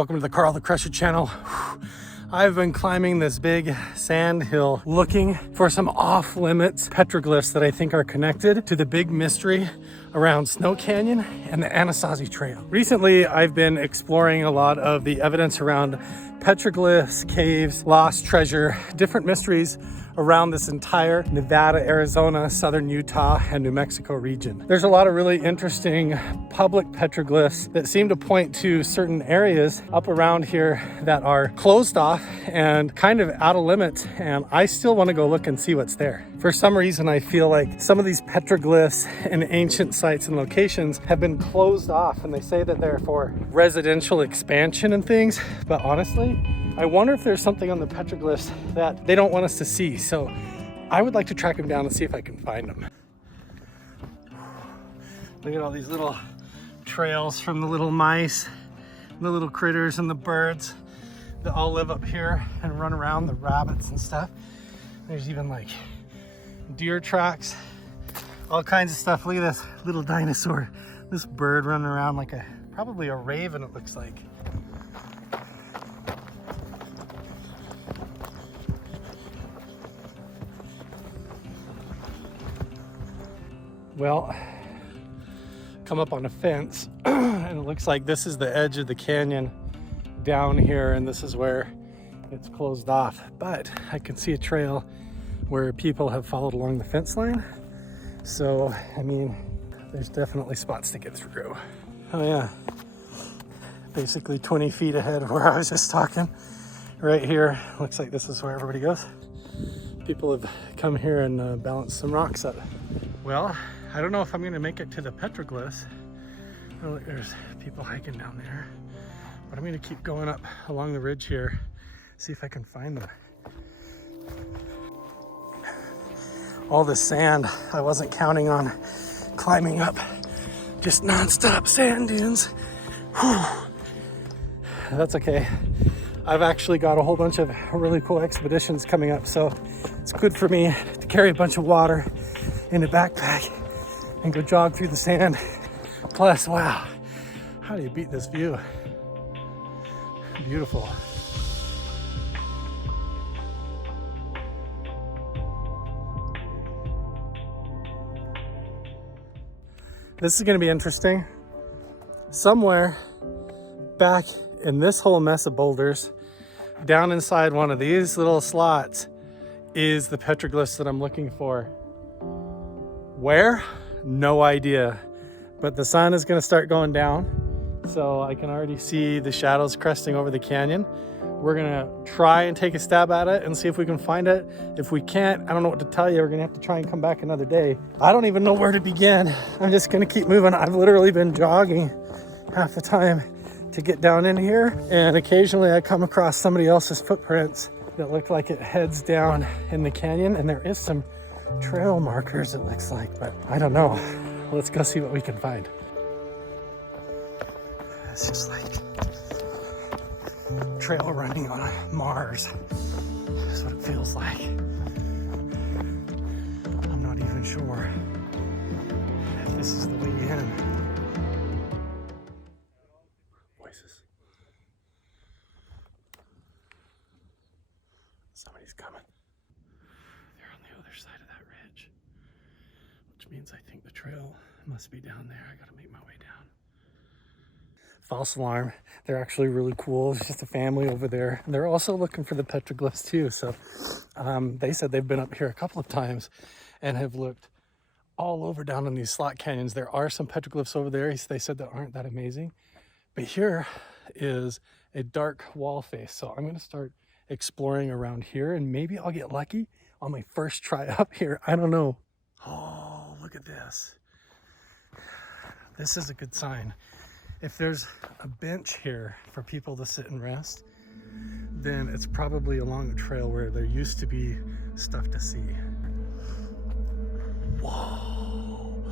Welcome to the Carl the Crusher channel. I've been climbing this big sand hill looking for some off-limits petroglyphs that I think are connected to the big mystery around Snow Canyon and the Anasazi Trail. Recently, I've been exploring a lot of the evidence around petroglyphs, caves, lost treasure, different mysteries around this entire Nevada, Arizona, southern Utah, and New Mexico region. There's a lot of really interesting public petroglyphs that seem to point to certain areas up around here that are closed off and kind of out of limits, and I still want to go look and see what's there. For some reason, I feel like some of these petroglyphs and ancient sites and locations have been closed off, and they say that they're for residential expansion and things, but honestly, I wonder if there's something on the petroglyphs that they don't want us to see. So I would like to track them down and see if I can find them. Look at all these little trails from the little mice, the little critters and the birds that all live up here and run around, the rabbits and stuff. There's even like deer tracks, all kinds of stuff. Look at this little dinosaur, this bird running around like probably a raven, it looks like. Well, come up on a fence and it looks like this is the edge of the canyon down here, and this is where it's closed off. But I can see a trail where people have followed along the fence line. So, I mean, there's definitely spots to get through. Oh yeah, basically 20 feet ahead of where I was just talking. Right here, looks like this is where everybody goes. People have come here and balanced some rocks up. Well, I don't know if I'm gonna make it to the petroglyphs. Oh, look, there's people hiking down there. But I'm gonna keep going up along the ridge here, see if I can find them. All this sand, I wasn't counting on climbing up just non-stop sand dunes. Whew. That's okay. I've actually got a whole bunch of really cool expeditions coming up, so it's good for me to carry a bunch of water in a backpack and go jog through the sand. Plus, wow, how do you beat this view? Beautiful. This is gonna be interesting. Somewhere back in this whole mess of boulders, down inside one of these little slots is the petroglyphs that I'm looking for. Where? No idea. But the sun is gonna start going down, so I can already see the shadows cresting over the canyon. We're gonna try and take a stab at it and see if we can find it. If we can't, I don't know what to tell you. We're gonna have to try and come back another day. I don't even know where to begin. I'm just gonna keep moving. I've literally been jogging half the time to get down in here, and occasionally I come across somebody else's footprints that look like it heads down in the canyon, and there is some trail markers, it looks like, but I don't know. Let's go see what we can find. It's just like trail running on Mars. That's what it feels like. I'm not even sure if this is the way in. Voices. Somebody's coming. They're on the other side of that ridge, which means I think the trail must be down there. I gotta make my way down. False alarm. They're actually really cool. It's just a family over there. And they're also looking for the petroglyphs too. So they said they've been up here a couple of times and have looked all over down in these slot canyons. There are some petroglyphs over there, they said, that aren't that amazing. But here is a dark wall face. So I'm gonna start exploring around here, and maybe I'll get lucky on my first try up here. I don't know. Oh, look at this. This is a good sign. If there's a bench here for people to sit and rest, then it's probably along a trail where there used to be stuff to see. Whoa.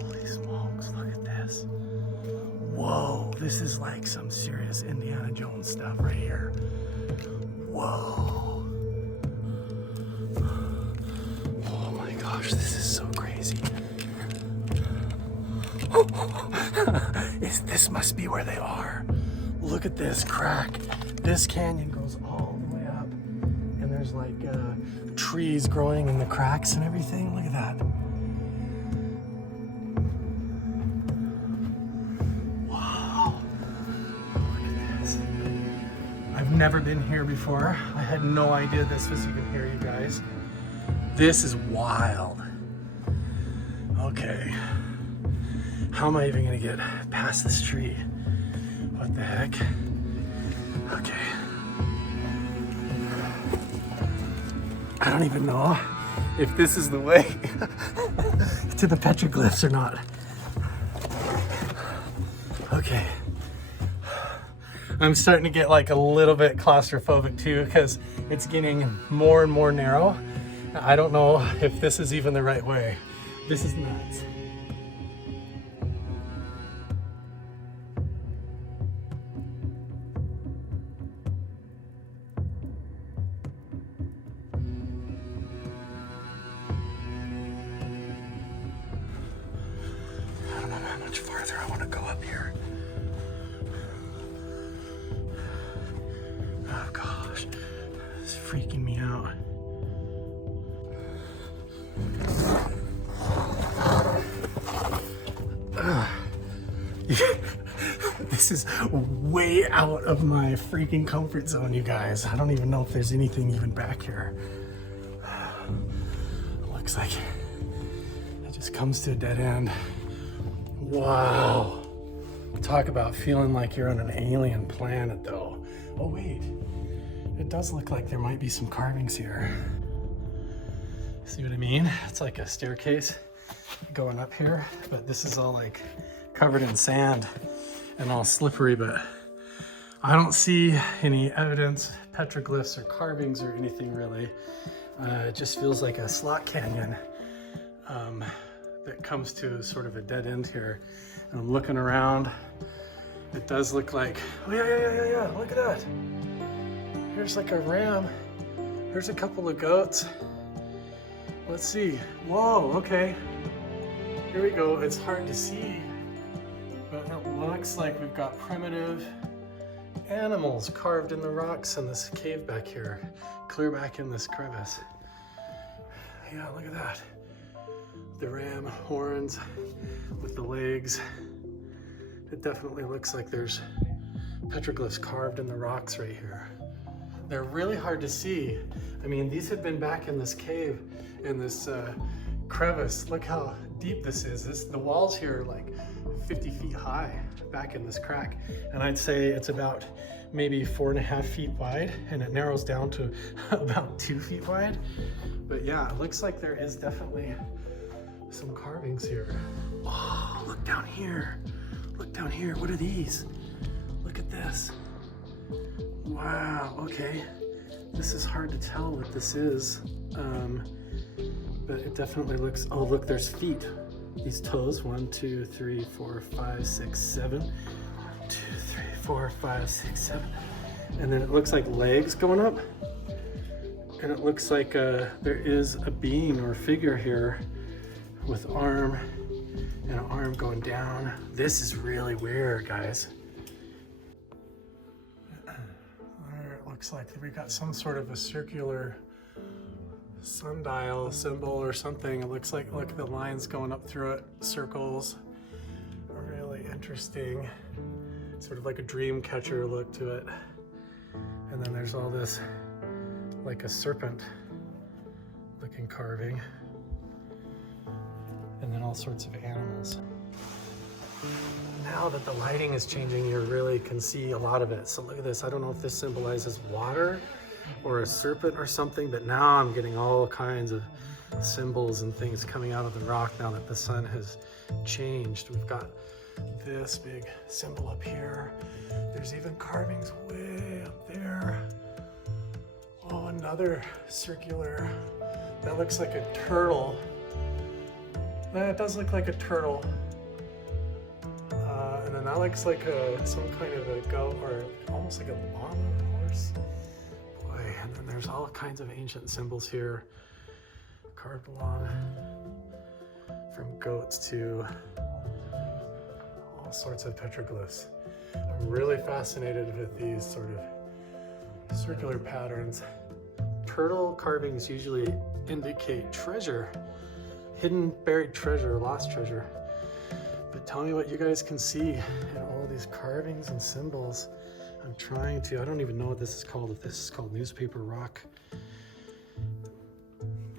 Holy smokes, look at this. Whoa, this is like some serious Indiana Jones stuff right here. Whoa. Oh my gosh, this is so crazy. This must be where they are. Look at this crack. This canyon goes all the way up, and there's like trees growing in the cracks and everything. Look at that. Wow. Look at this. I've never been here before. I had no idea this was even here, you guys. This is wild. Okay. How am I even gonna get past this tree? What the heck? Okay. I don't even know if this is the way to the petroglyphs or not. Okay. I'm starting to get like a little bit claustrophobic too, because it's getting more and more narrow. I don't know if this is even the right way. This is nuts. I don't know how much farther I want to go up here. Oh gosh, it's freaking me out. This is way out of my freaking comfort zone, you guys. I don't even know if there's anything even back here. Looks like it just comes to a dead end. Wow. Talk about feeling like you're on an alien planet though. Oh wait, it does look like there might be some carvings here. See what I mean? It's like a staircase going up here, but this is all like covered in sand and all slippery, but I don't see any evidence, petroglyphs or carvings or anything really. It just feels like a slot canyon that comes to sort of a dead end here. And I'm looking around. It does look like, oh yeah, look at that. Here's like a ram. Here's a couple of goats. Let's see. Whoa, okay. Here we go. It's hard to see, but it looks like we've got primitive animals carved in the rocks in this cave back here, clear back in this crevice. Yeah, look at that. The ram horns with the legs. It definitely looks like there's petroglyphs carved in the rocks right here. They're really hard to see. I mean, these had been back in this cave, in this crevice. Look how deep this is. The walls here are like 50 feet high back in this crack. And I'd say it's about maybe 4.5 feet wide, and it narrows down to about 2 feet wide. But yeah, it looks like there is definitely some carvings here. Oh, look down here. Look down here. What are these? Look at this. Wow, okay. This is hard to tell what this is. But it definitely looks, oh look, there's feet. These toes, 1, 2, 3, 4, 5, 6, 7. 1, 2, 3, 4, 5, 6, 7. And then it looks like legs going up. And it looks like there is a being or figure here with arm and an arm going down. This is really weird, guys. There it looks like we got some sort of a circular sundial symbol or something. It looks like, look, the lines going up through it, circles. Really interesting. Sort of like a dream catcher look to it. And then there's all this, like a serpent looking carving. And then all sorts of animals. Now that the lighting is changing, you really can see a lot of it. So look at this. I don't know if this symbolizes water or a serpent or something, but now I'm getting all kinds of symbols and things coming out of the rock now that the sun has changed. We've got this big symbol up here. There's even carvings way up there. Oh, another circular. That looks like a turtle. That does look like a turtle. And then that looks like some kind of a goat or almost like a llama or horse. Boy, and then there's all kinds of ancient symbols here carved along, from goats to all sorts of petroglyphs. I'm really fascinated with these sort of circular patterns. Turtle carvings usually indicate treasure, hidden buried treasure, lost treasure. But tell me what you guys can see in all these carvings and symbols. I'm trying to, I don't even know what this is called, if this is called newspaper rock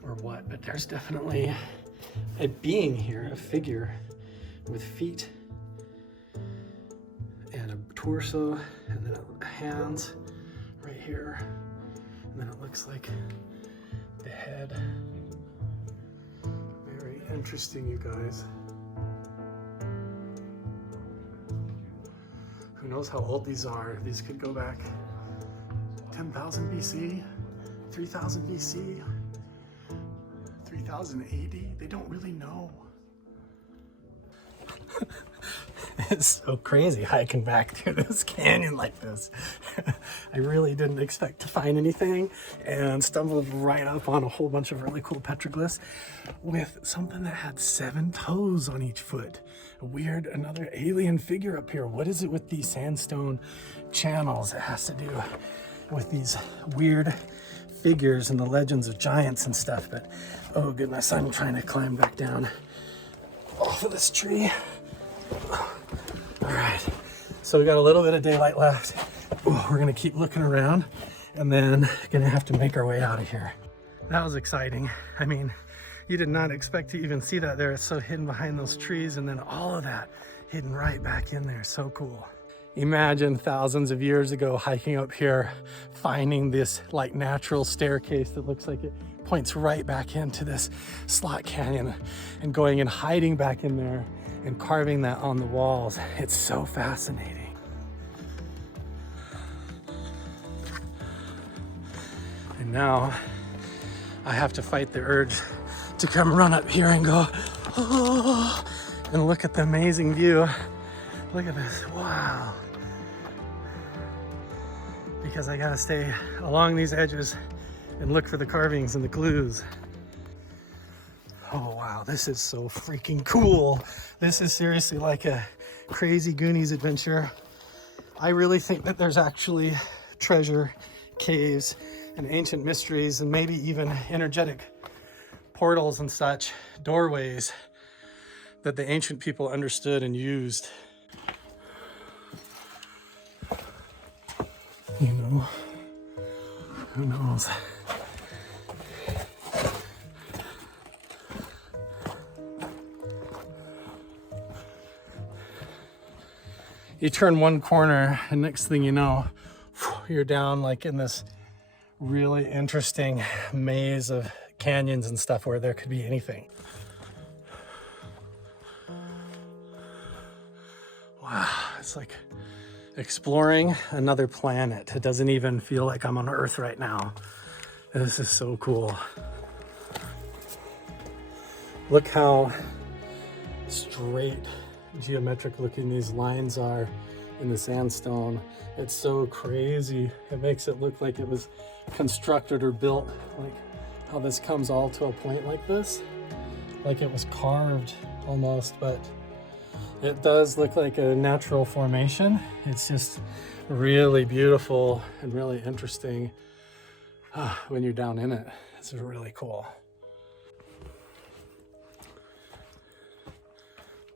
or what, but there's definitely a being here, a figure with feet and a torso and then hands right here. And then it looks like the head. Very interesting, you guys. Who knows how old these are? These could go back 10,000 BC, 3,000 BC, 3,000 AD. They don't really know. It's so crazy hiking back through this canyon like this. I really didn't expect to find anything and stumbled right up on a whole bunch of really cool petroglyphs with something that had 7 toes on each foot. A weird, another alien figure up here. What is it with these sandstone channels? It has to do with these weird figures and the legends of giants and stuff. But oh goodness, I'm trying to climb back down off of this tree. All right, so we got a little bit of daylight left. Ooh, we're gonna keep looking around and then gonna have to make our way out of here. That was exciting. I mean, you did not expect to even see that there. It's so hidden behind those trees, and then all of that hidden right back in there. So cool. Imagine thousands of years ago hiking up here, finding this like natural staircase that looks like it points right back into this slot canyon and going and hiding back in there and carving that on the walls. It's so fascinating. And now I have to fight the urge to come run up here and go, oh, and look at the amazing view. Look at this, wow. Because I gotta stay along these edges and look for the carvings and the clues. Oh wow, this is so freaking cool. This is seriously like a crazy Goonies adventure. I really think that there's actually treasure, caves, and ancient mysteries, and maybe even energetic portals and such, doorways that the ancient people understood and used. You know, who knows? You turn one corner and next thing you know, you're down like in this really interesting maze of canyons and stuff where there could be anything. Wow, it's like exploring another planet. It doesn't even feel like I'm on Earth right now. This is so cool. Look how straight geometric looking these lines are in the sandstone. It's so crazy. It makes it look like it was constructed or built, like how this comes all to a point like this, like it was carved almost, but it does look like a natural formation. It's just really beautiful and really interesting when you're down in it. It's really cool.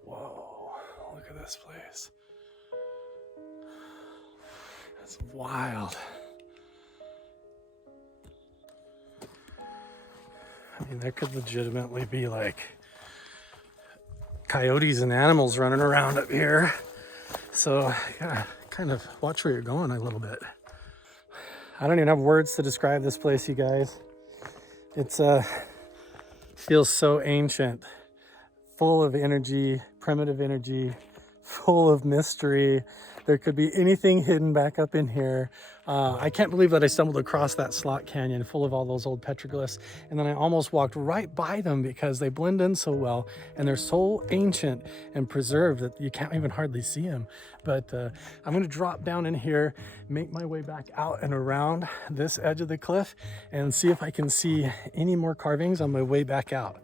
Whoa, look at this place. That's wild. I mean, there could legitimately be like coyotes and animals running around up here. So you gotta kind of watch where you're going a little bit. I don't even have words to describe this place, you guys. It's feels so ancient, full of energy, primitive energy, full of mystery. There could be anything hidden back up in here. I can't believe that I stumbled across that slot canyon full of all those old petroglyphs, and then I almost walked right by them because they blend in so well and they're so ancient and preserved that you can't even hardly see them. But I'm gonna drop down in here, make my way back out and around this edge of the cliff and see if I can see any more carvings on my way back out.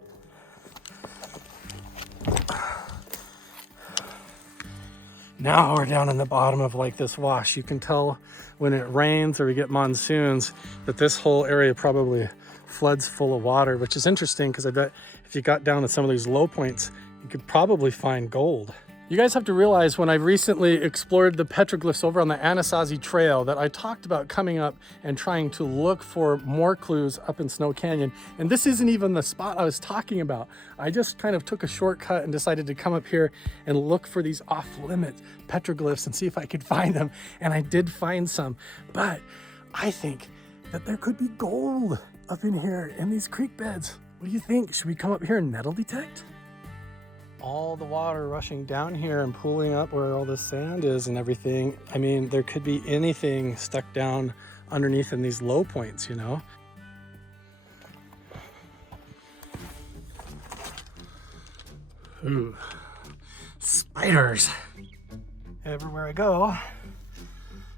Now we're down in the bottom of like this wash. You can tell when it rains or we get monsoons that this whole area probably floods full of water, which is interesting because I bet if you got down to some of these low points, you could probably find gold. You guys have to realize when I recently explored the petroglyphs over on the Anasazi Trail that I talked about coming up and trying to look for more clues up in Snow Canyon. And this isn't even the spot I was talking about. I just kind of took a shortcut and decided to come up here and look for these off-limit petroglyphs and see if I could find them. And I did find some, but I think that there could be gold up in here in these creek beds. What do you think? Should we come up here and metal detect? All the water rushing down here and pooling up where all this sand is and everything. I mean, there could be anything stuck down underneath in these low points, you know? Ooh, spiders. Everywhere I go, I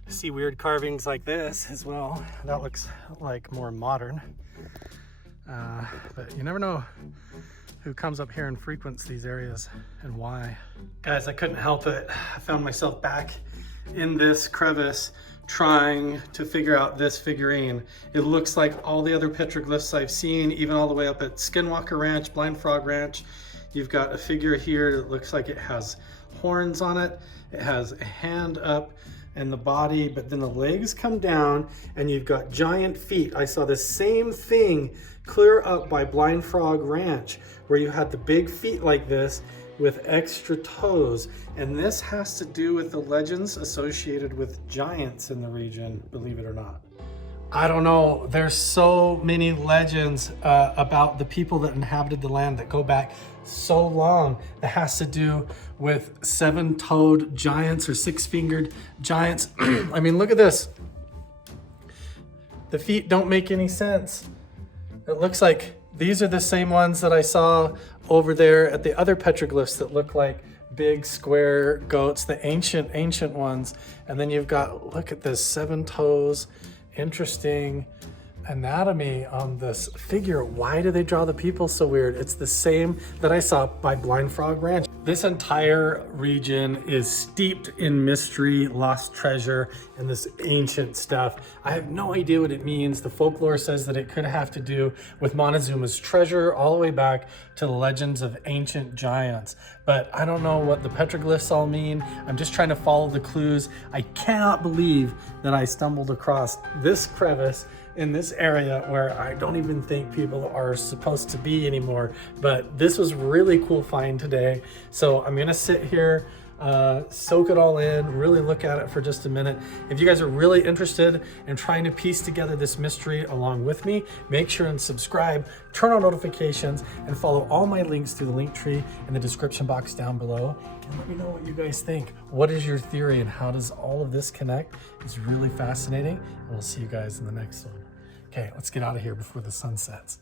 see weird carvings like this as well. That looks like more modern. But you never know who comes up here and frequents these areas and why. Guys, I couldn't help it. I found myself back in this crevice trying to figure out this figurine. It looks like all the other petroglyphs I've seen, even all the way up at Skinwalker Ranch, Blind Frog Ranch. You've got a figure here that looks like it has horns on it. It has a hand up and the body, but then the legs come down and you've got giant feet. I saw the same thing clear up by Blind Frog Ranch where you had the big feet like this with extra toes. And this has to do with the legends associated with giants in the region, believe it or not. I don't know, there's so many legends about the people that inhabited the land that go back so long that has to do with seven-toed giants or six-fingered giants. I mean, look at this. The feet don't make any sense. It looks like these are the same ones that I saw over there at the other petroglyphs that look like big square goats, the ancient ones. And then you've got, look at this, 7 toes. Interesting anatomy on this figure. Why do they draw the people so weird? It's the same that I saw by Blind Frog Ranch. This entire region is steeped in mystery, lost treasure, and this ancient stuff. I have no idea what it means. The folklore says that it could have to do with Montezuma's treasure all the way back to the legends of ancient giants. But I don't know what the petroglyphs all mean. I'm just trying to follow the clues. I cannot believe that I stumbled across this crevice in this area where I don't even think people are supposed to be anymore. But this was really cool find today. So I'm gonna sit here, soak it all in, really look at it for just a minute. If you guys are really interested in trying to piece together this mystery along with me, make sure and subscribe, turn on notifications, and follow all my links through the link tree in the description box down below. And let me know what you guys think. What is your theory and how does all of this connect? It's really fascinating. And we'll see you guys in the next one. Okay, let's get out of here before the sun sets.